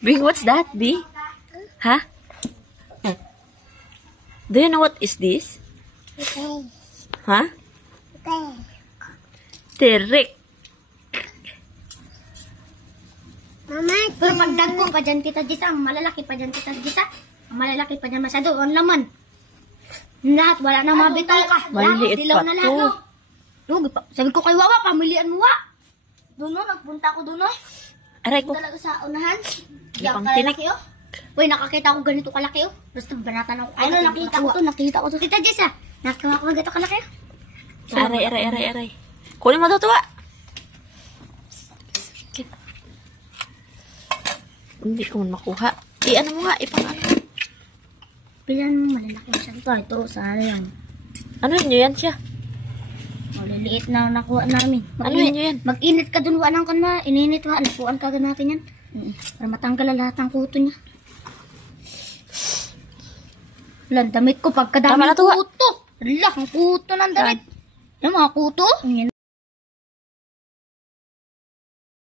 Bing, what's that, B? Huh? Do you know what is this? Huh? Tirik. Mama, pero pagdag ko pa dyan, Tita Jisa, malalaki pa dyan, Tita Jisa. Malalaki pa dyan, masyado, ang laman. Lahat, wala na mabitaw ka. Maliliit dilaw pa na lahat, to. no? Sabi ko kay Wawa, pamilian mo, wa. Doon, no, nagpunta ko doon, no. Aray ko. Talaga sa unahan. Pang Yung kalaki, oh. Uy, nakakita ko ganito kalaki, oh. Basta banatan ako. Ano, nakita ko to. Tita Jisa, nakita ko ganito kalaki, oh. Aray. Kunin mo to, tuwa. Hindi ko man makuha. Ano mo nga, ipang ano. Pilihan mo, malalaki siya ito. Ito, sana yan. Ano yun yan siya? Maliliit na nakuha namin. Ano yun yan? Mag-init ka dun, wanang kan na. Ininit wa, nakuhaan ka natin yan. Para matanggal lahat ng kuto niya. Wala, damit ko, pagkadami Tama na to, kuto. Wala, ang kuto ng damit. Yung mga kuto. Yan